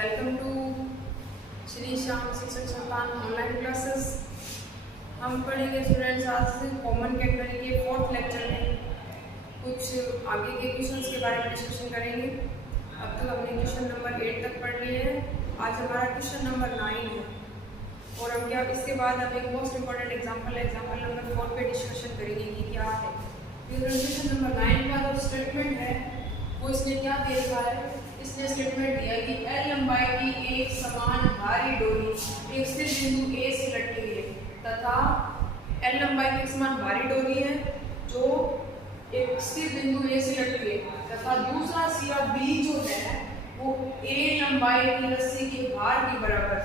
Welcome to Shri Shyam शिक्षक संस्थान online classes. हम पढ़ेंगे स्टूडेंट्स आज कॉमन कैटेगरी के 4th लेक्चर में कुछ आगे के क्वेश्चंस के बारे में डिस्कशन करेंगे। अब तक हमने क्वेश्चन नंबर 8 तक पढ़ लिए हैं। आज हमारा क्वेश्चन नंबर 9 है और हम क्या इसके बाद हम एक मोस्ट इम्पॉर्टेंट एग्जाम्पल नंबर 4 पे डिस्कशन करेंगे कि क्या है। क्वेश्चन नंबर 9 का जो स्टेटमेंट है वो इसने क्या दे रखा है। इसने स्टेटमेंट दिया कि L लंबाई की एक समान भारी डोरी एक स्थिर बिंदु A से लटकी हुई है तथा L लंबाई की एक समान भारी डोरी है जो एक स्थिर बिंदु A से लटकी हुई है तथा दूसरा सिरा B जो है वो A लंबाई की रस्सी के भार के बराबर,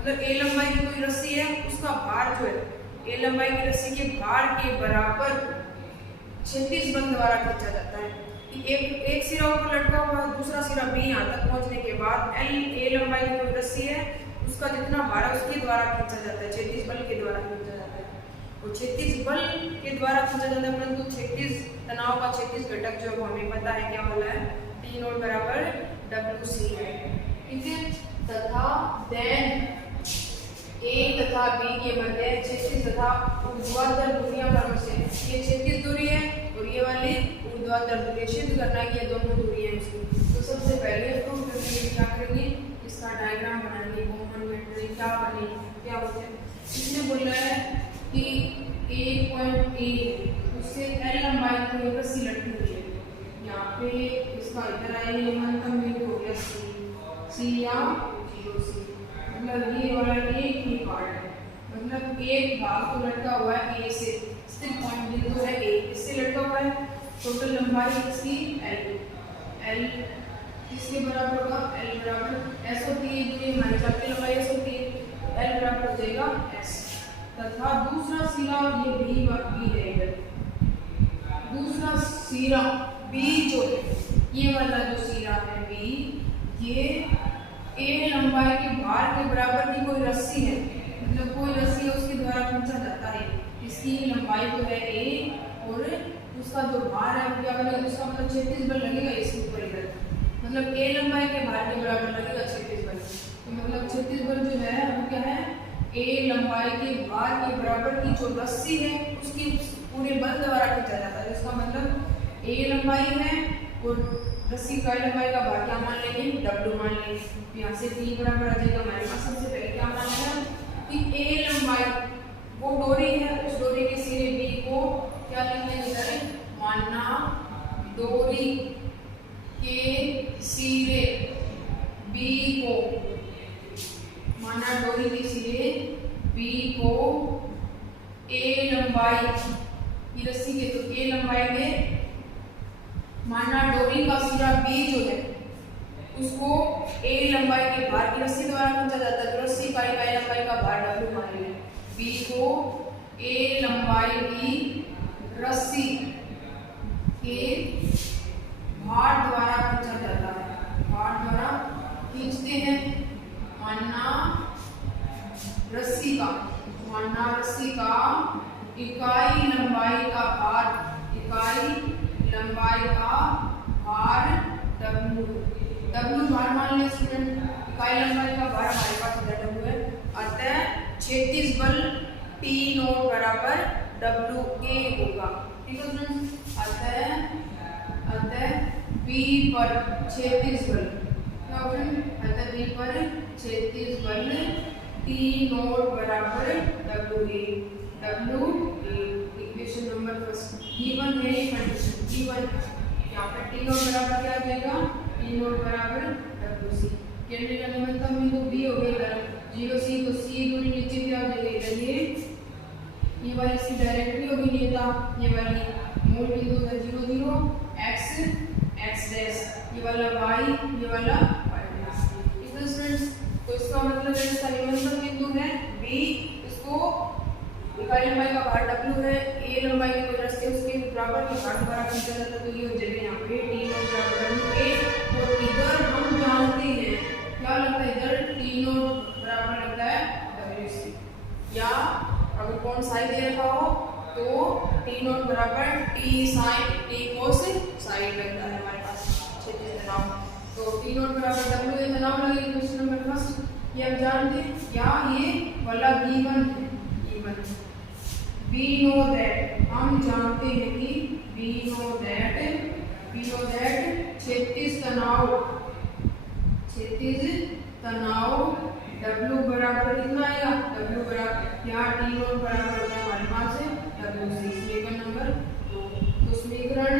मतलब A लंबाई की कोई रस्सी है उसका भार जो है A लंबाई की रस्सी के भार के बराबर क्षैतिज बल द्वारा खींचा जाता है। एक सिरा ऊपर लटका हुआ है, दूसरा सिरा B यहाँ तक पहुंचने के बाद A लंबाई की कोई रस्सी है उसका जितना भार है उसके द्वारा खींचा जाता है, क्षैतिज बल के द्वारा खींचा जाता है। और क्षैतिज बल के द्वारा खींचा जाता है, परंतु क्षैतिज तनाव का क्षैतिज घटक जो हमें पता है क्या वाला है, T नोट बराबर WC है, ठीक है। तथा देन A तथा B के मध्य क्षैतिज तथा ऊर्ध्वाधर दूरियां क्रम से, ये क्षैतिज दूरी है और ये वाली ऊर्ध्वाधर दूरी सिद्ध करना है कि ये दोनों दूरियां हैं उसकी। तो सबसे पहले प्रूव करने के लिए क्या करेंगे, इसका डायग्राम बनाएंगे। कॉमन कैटेगरी क्या बनी, क्या होता है, इसने बोला है कि एक पॉइंट A उससे L लंबाई की एक रस्सी लटकी हुई है। यहाँ पे इसका इधर आए न्यूनतम बिंदु हो गया C या 0C, मतलब ये वाला एक ही पार्ट है, मतलब एक भाग तो लटका हुआ है A से, स्थिर पॉइंट बिंदु है A, इससे लटका हुआ है। टोटल लंबाई इसकी L किसके बराबर होगा, L बराबर S होती है, दूरी हमारी चापी लंबाई S होती है, L बराबर हो जाएगा S। तथा दूसरा सिरा ये B है इधर, दूसरा सिरा B जो है ये वाला जो सिरा है B, ये A लंबाई के भार के बराबर की कोई रस्सी है, मतलब कोई रस्सी है उसके द्वारा खींचा जाता है। इसकी लंबाई तो है A और उसका जो भार है वो क्या बनेगा, उसका मतलब क्षैतिज बल लगेगा इसके ऊपर इधर, मतलब A लंबाई के भार के बराबर लगेगा क्षैतिज बल। तो मतलब क्षैतिज बल जो है वो क्या है, A लंबाई के भार के बराबर की जो रस्सी है उसकी पूरे बल द्वारा खींचा जाता है। इसका मतलब A लंबाई है और रस्सी का लंबाई का भार क्या मान लेंगे, W मान लेंगे। यहाँ से T बराबर आ जाएगा हमारे पास। सबसे पहले क्या मान लेना कि A लंबाई वो डोरी है, उस डोरी के सिरे B को क्या लेंगे इधर, मानना डोरी के सिरे B को, माना डोरी के सिरे B को A लंबाई की रस्सी के, तो A लंबाई में माना डोरी का सिरा B जो है उसको A लंबाई के भार की रस्सी द्वारा खींचा जाता है, तो रस्सी का इकाई लंबाई का भार W मान लेंगे। B को A लंबाई की रस्सी के भार द्वारा खींचा जाता है, भार द्वारा खींचते हैं। मानना रस्सी का इकाई लंबाई का भार, इकाई लंबाई का भार W भार मान लिया स्टूडेंट, इकाई लंबाई का भार हमारे पास W है। अतः क्षैतिज बल T नोट बराबर WA होगा, ठीक है स्टूडेंट। अतः B पर क्षैतिज बल क्या होगा, अतः B पर क्षैतिज बल T नोट बराबर WA equation number first given है ये कंडीशन गिवन। यहाँ पर T नोट बराबर क्या आ जाएगा, T नोट बराबर WC। केंद्र का न्यूनतम बिंदु B हो गया इधर 0C, तो C दूरी नीचे क्या हो जाएगा इधर, ये वाली इसकी डायरेक्टली होगी नेता, ये वाली मूल बिंदु है 0 0 x डैश, ये वाला y, ये वाला y डैश। इधर स्टूडेंट्स तो इसका मतलब है इसका न्यूनतम बिंदु है B, इसको इकाई लंबाई का भार W है, A लंबाई की कोई रस्सी उसके बराबर के भार द्वारा खींचा जाता है, तो ये हो जाएगा यहाँ पे T नोट बराबर WA। और इधर हम जानते हैं क्या लगता है, इधर T नोट बराबर लगता है WC, या अगर कौन साइन दे रखा हो तो T नोट बराबर T sine T cos sine लगता है हमारे पास क्षैतिज तनाव। तो तो टी नोट बराबर डब्ल्यू ए तनाव लगेगी क्वेश्चन नंबर फर्स्ट, ये हम जानते हैं क्या ये वाला गिवन है, गिवन वी नो दैट, हम जानते हैं कि वी नो दैट क्षैतिज तनाव W बराबर कितना आएगा, W बराबर यहाँ टी नोट बराबर होता है हमारे पास है W से, समीकरण नंबर 2। तो समीकरण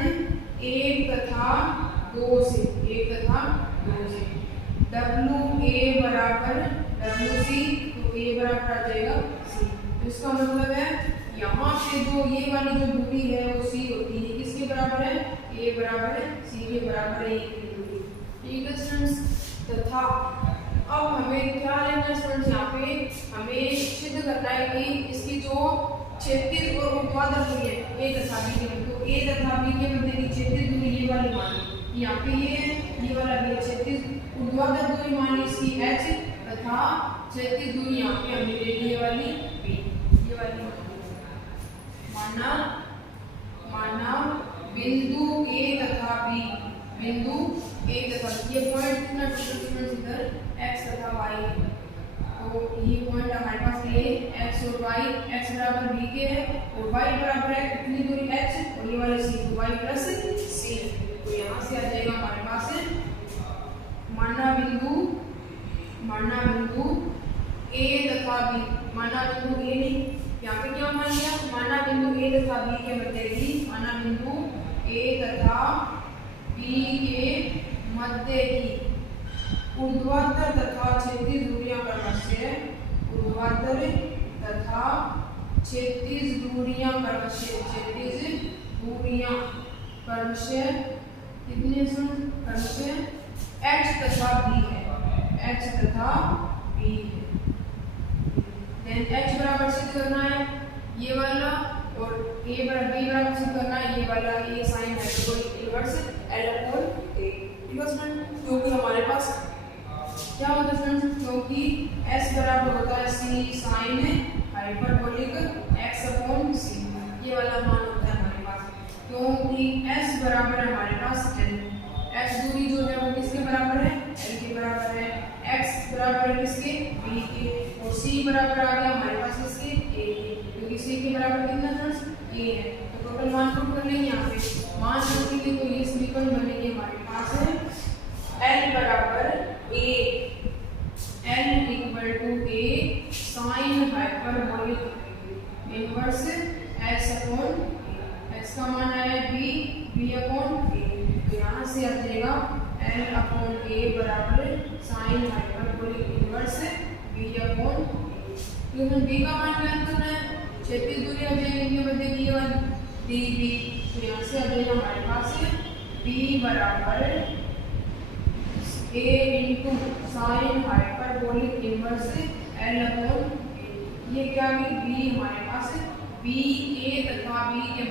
1 तथा 2 से W A बराबर W C, तो A बराबर आ जाएगा C। तो इसका मतलब है यहाँ से जो ये वाली जो दूरी है वो C होती है, किसके बराबर है, A बराबर है C के बराबर है ये दूरी, ठीक है स्टूडेंट्स। तथा अब हमें क्या लेना है स्टूडेंट्स, यहाँ पे हमें सिद्ध करना है कि इसकी जो क्षैतिज और ऊर्ध्वाधर दूरी है A तथा B के, तो A तथा B के मध्य की क्षैतिज दूरी ये वाली मानी, यहाँ पे ये वाला भी क्षैतिज ऊर्ध्वाधर दूरी मानी इसकी H तथा क्षैतिज दूरी यहाँ पे हमने ले ली ये वाली B, ये वाली माना बिंदु A तथा B, बिंदु A तथा ये पॉइंट कितना स्टूडेंट्स इधर x तथा y है, तो ये पॉइंट हमारे पास A x और y, x बराबर b के है और y बराबर है कितनी दूरी h और ये वाली c, तो y प्लस c, तो यहाँ से आ जाएगा हमारे पास माना बिंदु A तथा B, माना बिंदु A नहीं, यहाँ पे क्या मान लिया, माना बिंदु A तथा B के मध्य की, माना बिंदु A तथा B के मध्य की ऊर्ध्वाधर तथा क्षैतिज दूरियां क्रमशः, ऊर्ध्वाधर तथा क्षैतिज दूरियां क्रमशः कितने क्रमशः h तथा b है, h तथा b है। देन h बराबर सिद्ध करना है ये वाला और a बराबर b बराबर सिद्ध करना है ये वाला, a sin hyperbolic inverse l upon a, ठीक है स्टूडेंट। क्योंकि हमारे पास क्या होता है स्टूडेंट, क्योंकि s बराबर होता है c sin hyperbolic x upon c, ये वाला मान होता है हमारे पास, क्योंकि s बराबर है हमारे पास l, h दूरी जो है वो किसके बराबर है, l के बराबर है, x बराबर है किसके, b के, और c बराबर आ गया हमारे पास किसके, a के, क्योंकि c के बराबर कितना स्टूडेंट्स a है, तो टोटल मान पुट कर लेंगे यहाँ पे, मान रखेंगे तो ये समीकरण बनेगी हमारे पास है l बराबर a, l equal to a sine hyperbolic inverse x upon x का मान आया b अपॉन a, तो यहाँ से आ जाएगा l अपॉन a बराबर sign hyperbolic inverse b upon a, तो b का मान क्या करना है, क्षैतिज दूरी आ जाएगी इनके मध्य की वाली db, तो यहाँ से आ जाएगा हमारे पास b बराबर a into sine hyperbolic inverse l upon a, ये क्या भी b हमारे पास b a तथा b के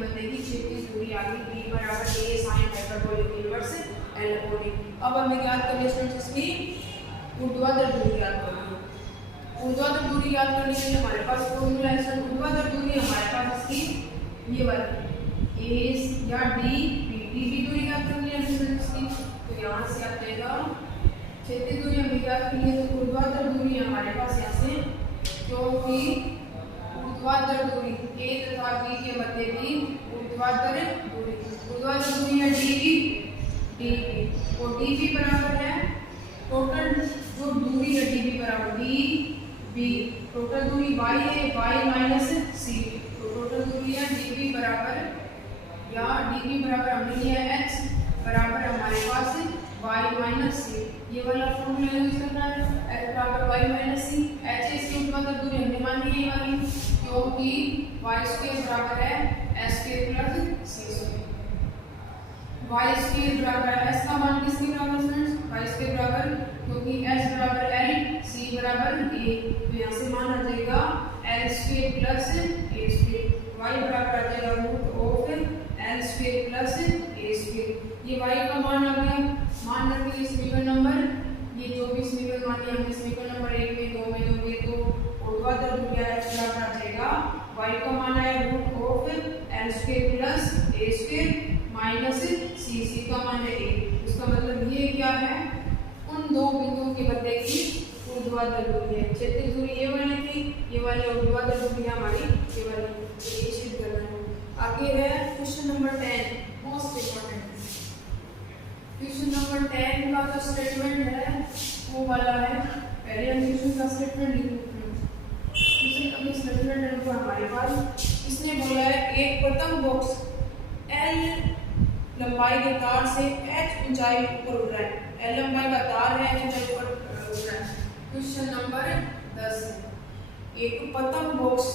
मध्य की क्षैतिज दूरी आ गई b बराबर a sine hyperbolic inverse l upon a। अब हमें याद करनी है स्टूडेंट्स इसकी ऊर्ध्वाधर दूरी याद करनी है, ऊर्ध्वाधर दूरी याद करने के लिए हमारे पास फॉर्मूला है, ऊर्ध्वाधर दूरी हमारे पास इसकी ये वाली a या d b दूरी याद करनी है स्टूडेंट्स की, तो यहाँ से आ जाएगा क्षैतिज दूरी हम याद करेंगे तो ऊर्ध्वाधर दूरी हमारे पास यहाँ से, क्योंकि ऊर्ध्वाधर दूरी a तथा b के मध्य की ऊर्ध्वाधर दूरी है db और db बराबर है टोटल जो दूरी है db बराबर db, टोटल दूरी y है y माइनस c, तो टोटल दूरी है db बराबर, या db बराबर हमने लिया है h बराबर हमारे पास y माइनस c, ये वाला फॉर्मूला यूज करना है, h बराबर y माइनस c, h इसकी ऊर्ध्वाधर दूरी हमने मान ली है वाली, क्योंकि y स्क्वायर बराबर है s square plus c square, y square बराबर है s का मान किसके बराबर फ्रेंड्स, y स्क्वायर बराबर, क्योंकि s बराबर l c बराबर a, तो यहाँ से मान आ जाएगा l square plus a square, y बराबर आ जाएगा root of l square plus a square, ये y का मान आ गया, मान रखिए समीकरण नंबर, ये जो भी समीकरण माने हमने समीकरण नंबर 1 में 2 में दोगे तो ऊर्ध्वाधर दूरी h बराबर आ जाएगा, y का मान आया root of l square plus a square minus c का मान है a, क्या है, उन दो बिंदुओं के मध्य की ऊर्ध्वाधर दूरी है। क्षैतिज दूरी ये वाली थी, ये वाली ऊर्ध्वाधर दूरी हमारी ये वाली, तो ये सिद्ध करना है। आगे है question number 10, most important. Question number 10 का जो स्टेटमेंट है वो वाला है, पहले हम क्वेश्चन का स्टेटमेंट लिख लेते हैं। क्वेश्चन का स्टेटमेंट है वो हमारे पास, इसने बोला है एक पतंग बॉक्स L लंबाई के तार से h ऊंचाई ऊपर उड़ रहा है। L लंबाई का तार है, h ऊंचाई ऊपर उड़ रहा है। क्वेश्चन नंबर 10 है, एक पतंग बॉक्स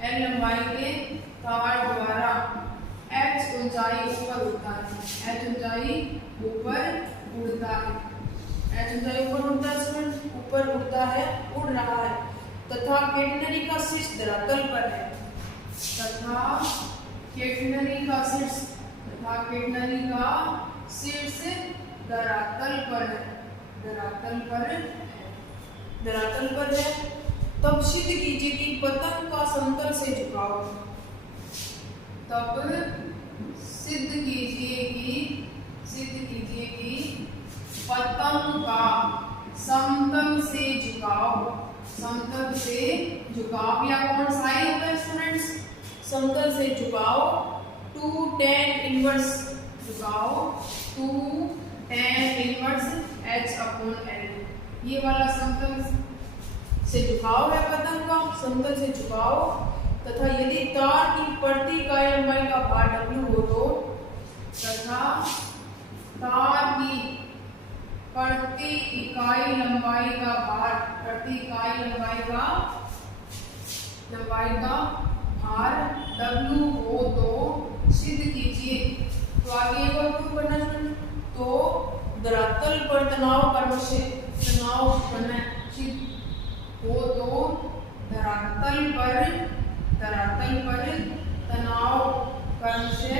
L लंबाई के तार द्वारा h ऊंचाई ऊपर उड़ता है। h ऊंचाई ऊपर उड़ता है, h ऊंचाई ऊपर उड़ता है, ऊपर उड़ता है, उड़ रहा है तथा केटनरी का शीर्ष धरातल पर है। तथा केटनरी का शीर्ष धरातल पर है। तब सिद्ध कीजिए कि पतंग का समतल से झुकाव। तब सिद्ध कीजिए कि पतंग का समतल से झुकाव या कौन सा होता है स्टूडेंट्स, समतल से झुकाव 2 tan इनवर्स h/L। ये वाला समतल से झुकाव है पतंग का, समतल से झुकाव। तथा यदि तार की प्रति इकाई लंबाई का भार W हो तो, तथा तार की प्रति इकाई लंबाई का भार W हो तो सिद्ध कीजिए। तो आगे एक और प्रूव करना है, तो धरातल पर तनाव कर्म से सिद्ध हो तो धरातल पर तनाव कर्म से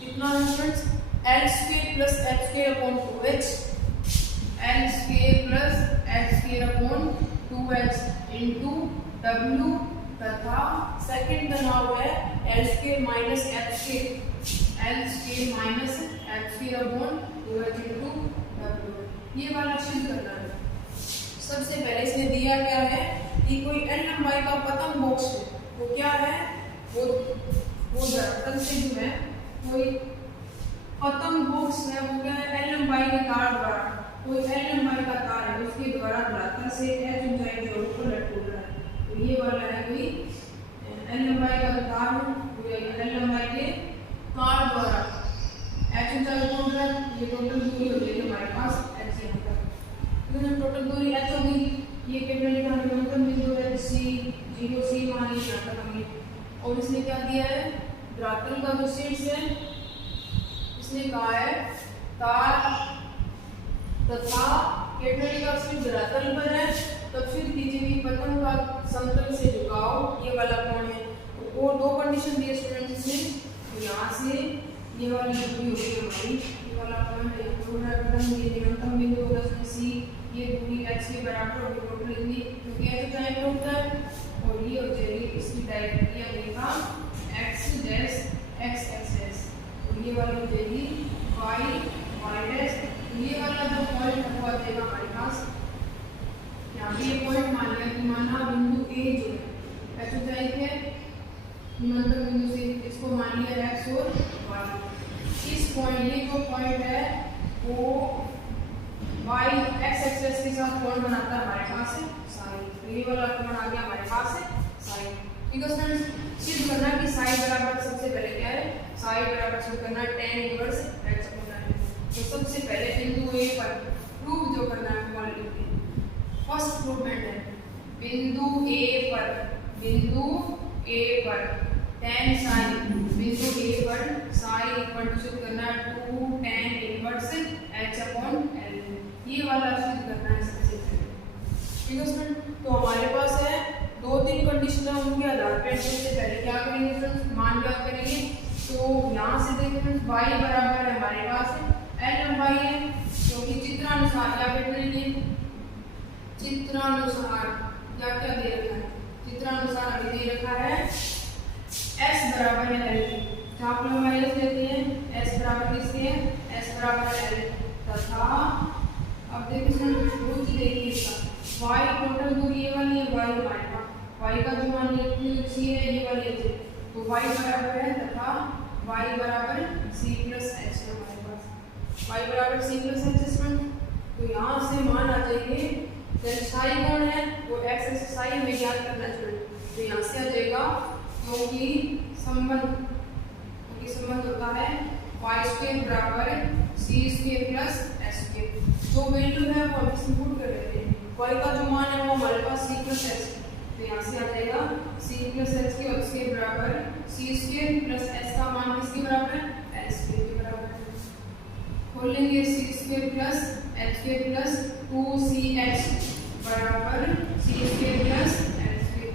कितना students, L² + h² / 2h into W, तथा सेकंड तनाव है L² - h² / 2h into W। ये वाला सिद्ध करना है। सबसे पहले इसने दिया क्या है कि कोई L लंबाई का पतंग बॉक्स है, वो क्या है, वो धरातल से जो है कोई पतंग बॉक्स है, वो क्या है L लंबाई के तार द्वारा, कोई L लंबाई का तार है उसके द्वारा धरातल से h ऊंचाई जोड़ कर लटक रहा है। तो ये वाला है कोई L लंबाई का तार है, L लंबाई के तार द्वारा h ऊंचाई जोड़ रहा है। ये टोटल दूरी हो जाएगी हमारे पास h यहाँ तक। तो टोटल दूरी h होगी, ये केंद्र का न्यूनतम बिंदु है C मान लिया यहाँ तक हमने। और इसने क्या दिया है, धरातल का जो शीर्ष है इसने कहा है तार तथा केंद्र का शीर्ष धरातल पर है। तब सिद्ध कीजिए कि पतंग का समतल से झुकाव ये वाला कोण है। तो वो दो कंडीशन दिए स्टूडेंट्स ने, तो यहाँ से ये वाली दूरी होगी हमारी, ये वाला पॉइंट है पतंग, ये न्यूनतम बिंदु होगा उसमें C, ये दूरी h के बराबर होगी टोटल इतनी, क्योंकि h ऊंचाई पर होता है। और ये हो जाएगी इसकी डायरेक्ट किया जाएगा x', तो ये वाला हो जाएगी y'। ये वाला जो पॉइंट हुआ जाएगा हमारे पास, यहाँ पे ये पॉइंट मान लिया कि माना बिंदु A जो है h ऊंचाई पे न्यूनतम बिंदु से, इसको मान लिया x और y। इस पॉइंट, ये जो पॉइंट है वो y x एक्सिस के साथ कोण बनाता है हमारे पास है साइन। तो ये वाला कोण आ गया हमारे पास है साइन। ठीक है स्टूडेंट्स, सिद्ध करना कि साइन बराबर सबसे पहले क्या है, साइन बराबर सिद्ध करना tan इनवर्स x होता है। तो सबसे पहले बिंदु A पर प्रूव जो करना है वो लिखते हैं। फर्स्ट प्रूवमेंट है बिंदु A पर tan साइन, बिंदु A पर साइन इक्वल टू सिद्ध करना 2 tan इनवर्स h/L। ये वाला सिद्ध करना है सबसे पहले। ठीक है स्टूडेंट, तो हमारे पास है 2-3 कंडीशन है, उनके आधार पर सबसे पहले क्या करेंगे स्टूडेंट, मान क्या करेंगे। तो यहाँ से देखिए y बराबर है हमारे पास L लंबाई है, क्योंकि चित्रानुसार क्या करेंगे, चित्रानुसार क्या क्या दे रखा है, चित्रानुसार अभी दे रखा है चाप लंबाई लेते हैं s बराबर किसके है, s बराबर l तथा अब देखिए रुचि देखिए इसका y टोटल दूरी ये वाली है, y हमारे पास y का जो मान लिखी है ये वाली है, तो y बराबर है तथा y बराबर c प्लस h है हमारे पास y बराबर c प्लस h स्टूडेंट। तो यहाँ से मान आ जाएंगे साई कौन है वो x एक्सिस साई हमें ज्ञात करना चाहिए, तो यहाँ से आ जाएगा क्योंकि संबंध होता है y स्क्वायर बराबर c square plus h square, जो वैल्यू है वो हम इंक्लूड कर लेते हैं, y का जो मान है वो हमारे पास c प्लस h, तो यहाँ से आ जाएगा c प्लस h के उसके बराबर c स्क्वायर प्लस h का मान किसके बराबर है, h स्क्वायर के बराबर है। खोलेंगे c square plus h square प्लस 2ch बराबर c square plus h square,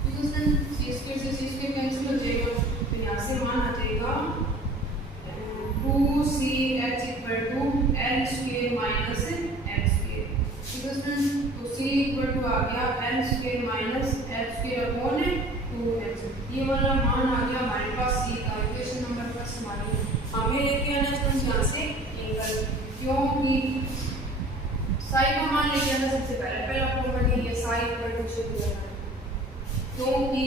तो दोस्तों c स्क्वायर से c स्क्वायर कैंसिल हो जाएगा, तो यहाँ से मान आ जाएगा 2ch equal to l square minus h square, तो दोस्तों तो c इक्वल टू आ गया l square minus h square upon 2h, ये वाला मान आ गया हमारे पास c का इक्वेशन नंबर फर्स्ट हमारी हमें लेके आना है यहाँ से एंगल, क्योंकि साई का मान लेके आना सबसे पहला प्रॉपर्टी है साई इक्वल टू शुरू करना, क्योंकि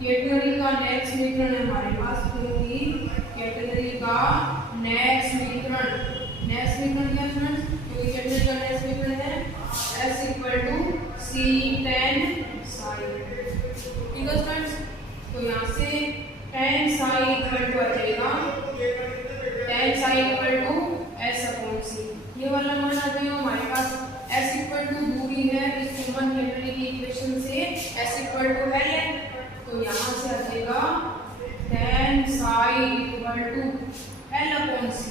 कैटेगरी का नेक्स्ट समीकरण है हमारे पास, क्योंकि कैटेगरी का नेक्स्ट समीकरण क्या है स्टूडेंट्स, क्योंकि कैटेगरी का नेक्स्ट समीकरण है s equal to c tan psi, ठीक है स्टूडेंट्स। तो यहाँ से tan psi इक्वल टू आ जाएगा tan psi equal to s upon c, ये वाला मान आ जाएगा हमारे पास s इक्वल टू दूरी है इस कॉमन कैटेगरी की इक्वेशन से s इक्वल टू l है, तो यहाँ से आ जाएगा tan psi equal to l upon c,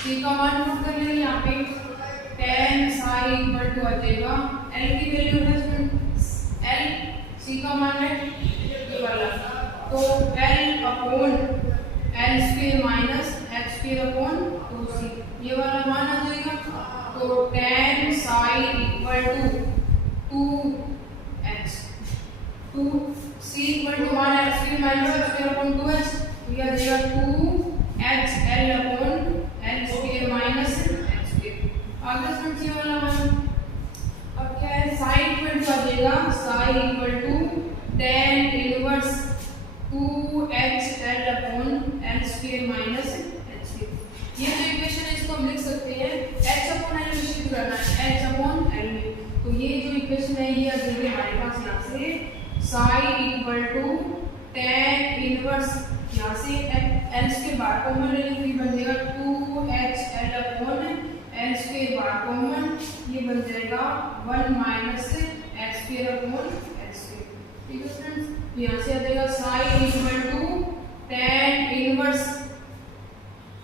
c का मान नोट कर लेंगे यहाँ पे tan psi इक्वल टू आ जाएगा l की वैल्यू है l, c का मान है ये वाला, तो l upon l square minus h square upon 2c, ये वाला मान आ जाएगा, तो tan psi equal to 2h, 2c equal to मान h square minus h square upon 2h, तो ये आ जाएगा 2h l upon l square minus h square, आगे स्टूडेंट्स ये वाला मान अब क्या है psi इक्वल टू आ जाएगा psi equal to tan inverse 2h l upon l square minus h square, ये जो इक्वेशन है इसको हम लिख सकते हैं h अपॉन l में शिफ्ट करना है h अपॉन l में, तो ये जो इक्वेशन है ये आ जाएगी हमारे पास यहाँ से psi equal to tan inverse यहाँ से l स्क्वायर बाहर कॉमन ले लेंगे बन जाएगा 2h l upon l square बाहर कॉमन, ये बन जाएगा 1 minus h square upon h square, ठीक है फ्रेंड्स। यहाँ से आ जाएगा psi equal to tan inverse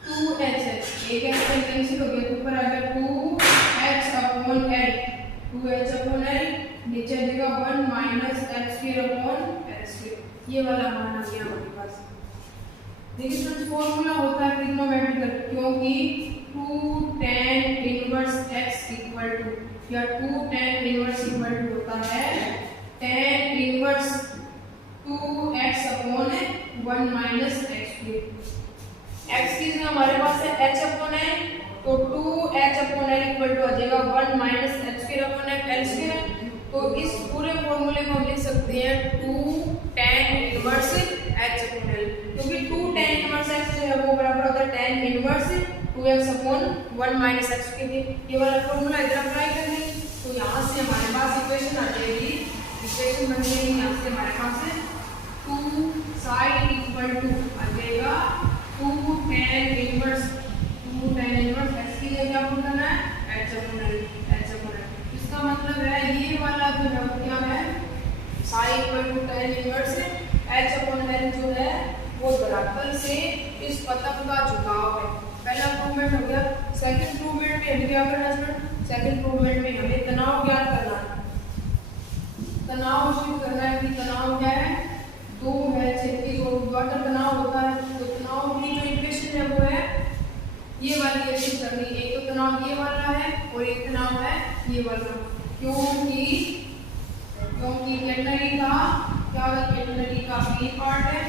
2h, एक h कैंसिल हो गया, ऊपर आ गया 2h upon l, 2h upon l, नीचे आ जाएगा 1 minus h square upon h square, ये वाला मान आ गया हमारे पास। देखिए फ्रेंड्स फॉर्मूला होता है ट्रिग्नोमेट्रिक, क्योंकि 2 tan इनवर्स x इक्वल टू या 2 tan इनवर्स इक्वल टू होता है tan inverse 2x upon 1 minus x square, x की जगह हमारे पास है h अपॉन l, तो 2h upon l equal to आ जाएगा 1 minus h square upon l square, तो इस पूरे फॉर्मूले को हम लिख सकते हैं 2 tan inverse h upon l, क्योंकि 2 tan इनवर्स x जो है वो बराबर होता है tan inverse 2x upon 1 minus x के लिए, ये वाला फॉर्मूला इधर अप्लाई कर लेंगे, तो यहाँ से हमारे पास इक्वेशन आ जाएगी, इक्वेशन बन जाएगी यहाँ से हमारे पास है 2 psi इक्वल टू आ जाएगा 2 tan इनवर्स x की जगह क्या पुट करना है h अपॉन l, इसका मतलब है ये वाला जो है क्या है psi equal to tan inverse h upon l जो है वो धरातल से इस पतंग का झुकाव है। पहला प्रूवमेंट हो गया, सेकंड प्रूवमेंट में हमें क्या करना है, सेकंड प्रूवमेंट में हमें तनाव ज्ञात करना है, तनाव सिद्ध करना है कि तनाव क्या है, दो है क्षेत्रीय ऊर्ध्वाधर तनाव होता है, तो तनाव की जो इक्वेशन है वो है ये वाली इक्वेशन करनी, एक तो तनाव ये वाला है और एक तनाव है ये वाला, क्योंकि कैटेगरी का क्या होगा, कैटेगरी का बी पार्ट है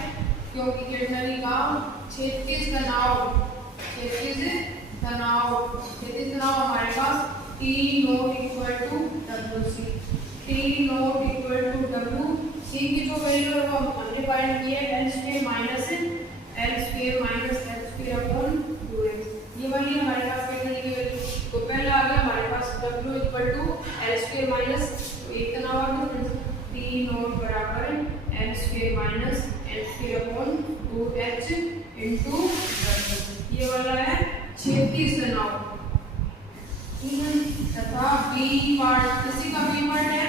क्षैतिज तनाव हमारे पास T naught equal to WC, T naught equal to W, C की जो वैल्यू है वो हमने फाइंड की है L square minus L square upon 2x। ये वाली हमारे पास कैसे की वैल्यू, तो पहले आ गया हमारे पास W equal to L square minus, तो एक तनाव आ गया T नोट बराबर L square minus L square upon 2h into W। ये वाला है क्षैतिज तनाव तथा बी पार्ट, इसी का बी पार्ट है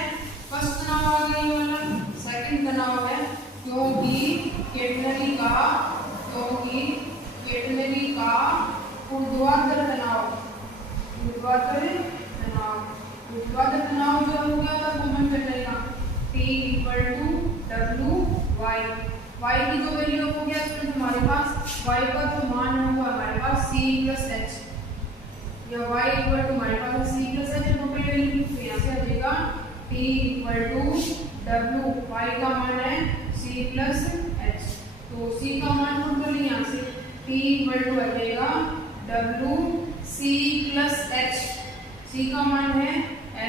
फर्स्ट तनाव आ गया ये वाला। सेकंड तनाव है क्योंकि केटनरी का ऊर्ध्वाधर तनाव जो हो गया था कॉमन केटनरी का T equal to W y की जो वैल्यू हो गया तो हमारे पास y का जो मान होगा हमारे पास C प्लस h, या y इक्वल टू हमारे पास C plus h total value, तो यहाँ से आ जाएगा T equal to W, y का मान है C प्लस h, तो C का मान टोटल यहाँ से T इक्वल टू आ जाएगा W C plus h, C का मान है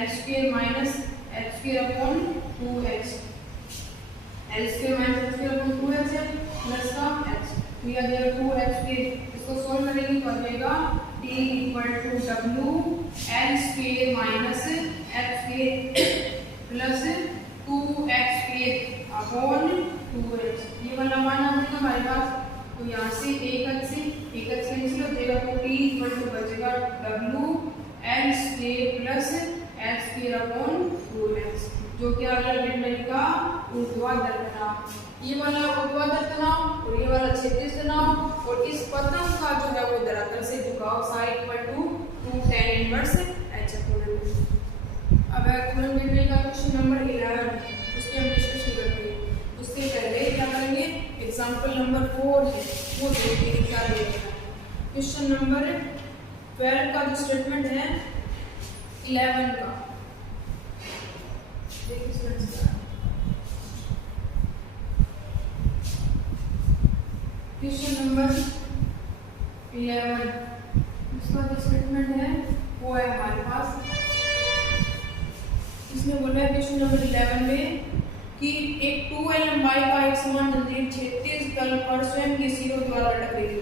L square minus H square upon 2h, L square minus H square upon 2h है प्लस का h, तो यह आ जाएगा 2h स्क्वायर, इसको सॉल्व करेंगे तो आ जाएगा T equal to W L square minus H square plus 2h square upon 2h। ये वाला मान आ जाएगा हमारे पास, तो यहाँ से एक h कैंसिल हो जाएगा, तो T इक्वल टू बचेगा W L square plus H square upon 2h, जो कि आ गया केटनरी का ऊर्ध्वाधर तनाव। ये वाला ऊर्ध्वाधर तनाव और ये वाला क्षैतिज तनाव, और इस पतन का जो है वो धरातल से झुकाव side equal to 2tan inverse h upon. अब है कॉमन केटनरी का क्वेश्चन नंबर 11, उसके हम डिस्कशन करते हैं। उसके पहले क्या करेंगे, एग्जांपल नंबर 4 है वो देखिए क्या देगा। क्वेश्चन नंबर 12 का जो स्टेटमेंट है 11 का देखिए स्टूडेंट्स, क्वेश्चन नंबर 11 इसका जो स्टेटमेंट है वो है हमारे पास, इसमें बोला है क्वेश्चन नंबर 11 में कि एक 2l लंबाई का एक समान जंजीर क्षैतिज तल पर स्वयं के सिरों द्वारा लटक रही है।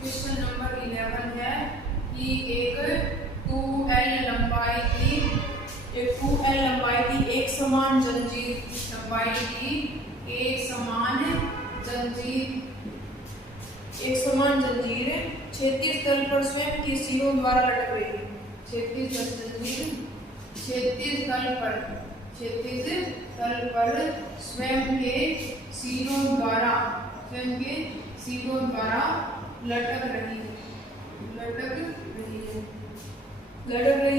क्वेश्चन नंबर 11 है कि एक 2l लंबाई की एक समान जंजीर क्षैतिज तल पर स्वयं के सिरों द्वारा लटक रही है। क्षैतिज तल पर स्वयं के सिरों द्वारा लटक रही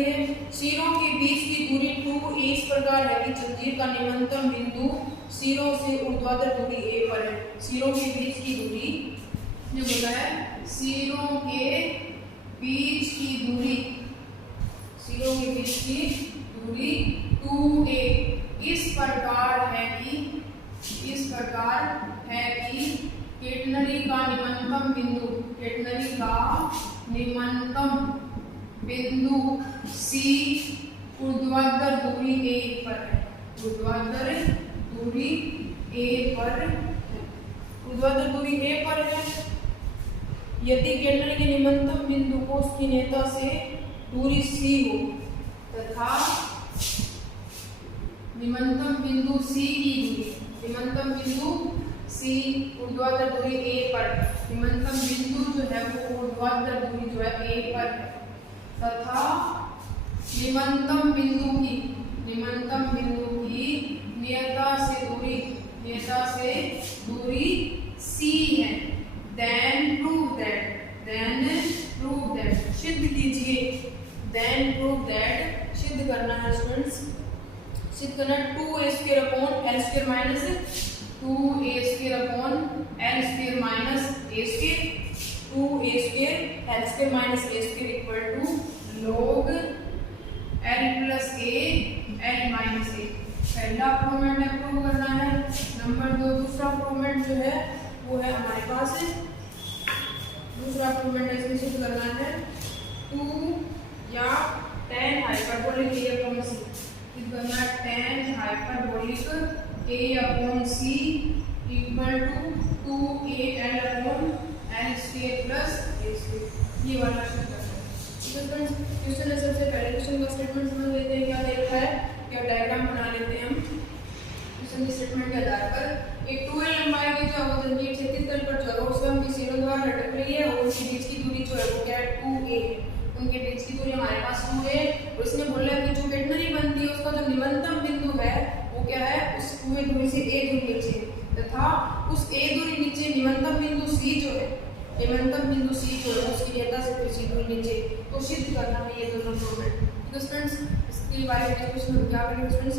है। सिरों के बीच की दूरी 2 इस प्रकार है कि जंजीर का निम्नतम बिंदु सिरों से ऊर्ध्वाधर दूरी a पर है। सिरों के बीच की दूरी जो बोला है, सिरों के बीच की दूरी 2a इस प्रकार है कि केटनरी का निम्नतम बिंदु C ऊर्ध्वाधर दूरी a पर है। ऊर्ध्वाधर दूरी a पर है। यदि केटनरी के निम्नतम बिंदु को उसकी नेता से दूरी C हो तथा निम्नतम बिंदु C ऊर्ध्वाधर दूरी a पर, निम्नतम बिंदु जो है वो ऊर्ध्वाधर दूरी जो है a पर है, तथा निम्नतम बिंदु की नेता से दूरी C है। Then prove that सिद्ध कीजिए। सिद्ध करना है स्टूडेंट्स, सिद्ध करना 2a square upon l square minus 2a square upon l square minus a square 2a square l square minus a square equal to log l plus a l minus a। पहला प्रूवमेंट prove करना है। Number 2 दूसरा प्रूवमेंट जो है वो है हमारे पास दूसरा प्रूवमेंट है, इसमें सिद्ध करना है 2 या tan हाइपरबोलिक a अपॉन c, सिद्ध करना है tan हाइपरबोलिक a अपॉन c equal to 2al upon l square plus a square, ये वाला सिद्ध करना है। तो फ्रेंड्स क्वेश्चन है, सबसे पहले क्वेश्चन का स्टेटमेंट समझ लेते हैं क्या दे रखा है, क्या डायग्राम बना लेते हैं हम। क्वेश्चन के स्टेटमेंट के आधार पर एक 2l लंबाई की जो अवजंजीर क्षैतिज तल पर जो है उसको हम किसी द्वारा लटक रही है और उनके बीच की दूरी जो है वो क्या है 2a, उनके बीच की दूरी हमारे पास 2a, और इसने बोला कि जो केटनरी बनती है उसका जो निम्नतम बिंदु है वो क्या है, उस 2a दूरी से a दूरी नीचे तथा उस a दूरी नीचे निम्नतम बिंदु c जो है, निम्नतम बिंदु c जो है उसकी रेखा से कुछ दूरी नीचे, तो सिद्ध करना है ये दोनों प्रूवमेंट। तो फ्रेंड्स इसके बारे में डिस्कशन हम क्या करेंगे फ्रेंड्स,